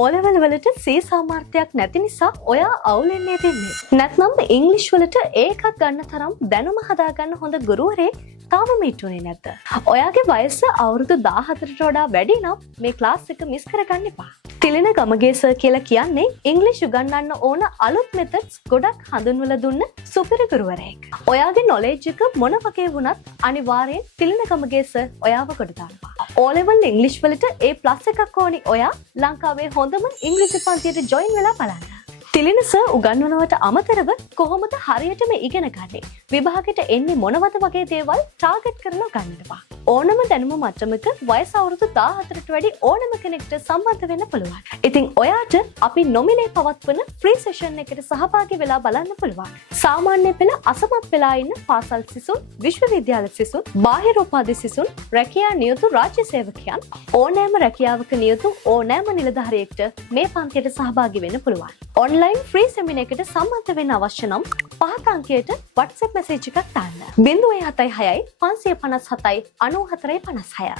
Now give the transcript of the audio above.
O-level වලට C සාමාර්ථයක් නැති නිසා ඔයා අවුලෙන්නේ දෙන්නේ. නැත්නම් ඉංග්‍රීසි වලට ඒකක් ගන්න තරම් දැනුම හදාගන්න හොඳ ගුරුවරයෙක් තාම හිටුනේ නැද්ද? ඔයාගේ වයස අවුරුදු 14ට වඩා වැඩි නම් මේ ක්ලාස් එක මිස් කරගන්න එපා. තිලින ගමගේ සර් කියලා කියන්නේ ඉංග්‍රීසි උගන්වන්න ඕන අලුත් මෙතඩ්ස් ගොඩක් හඳුන්වලා දුන්න සුපිරි ගුරුවරයෙක්. ඔයාගේ නොලෙජ් එක මොන වගේ වුණත් අනිවාර්යෙන් තිලින ගමගේ සර් ඔයාව කොට දානවා. O-level ඉංග්‍රීසි වලට A+ එකක් ඕනි ඔයා ලංකාවේ හොඳම ඉංග්‍රීසි පන්තියට ජොයින් වෙලා බලන්න. තිලින සර් උගන්වනවට අමතරව කොහොමද හරියටම ඉගෙන ගන්නේ? විභාගෙට එන්නේ මොනවද වගේ දේවල් ටාගට් කරලා ගන්නවා. ඕනම දැනුම මට්ටමක වයස අවුරුදු 14ට වැඩි ඕනම කෙනෙක්ට සම්බන්ධ වෙන්න පුළුවන්. ඉතින් ඔයාට අපි නොමිලේ පවත්වන ෆ්‍රී සෙෂන් එකට සහභාගී වෙලා බලන්න පුළුවන්. සාමාන්‍ය පෙළ අසමත් වෙලා ඉන්න පාසල් සිසුන්, විශ්වවිද්‍යාල සිසුන්, බාහිර උපාධි සිසුන්, රැකියා නියුතු රාජ්‍ය සේවකයන්, ඕනෑම රැකියාවක නියුතු ඕනෑම නිලධාරියෙක්ට මේ පන්තියට සහභාගී වෙන්න පුළුවන්. ඔන්ලයින් ෆ්‍රී සෙමිනාර් එකට සම්බන්ධ වෙන්න අවශ්‍ය නම් පහත අංකයට WhatsApp මැසේජ් එකක් දාන්න. 076 557 9456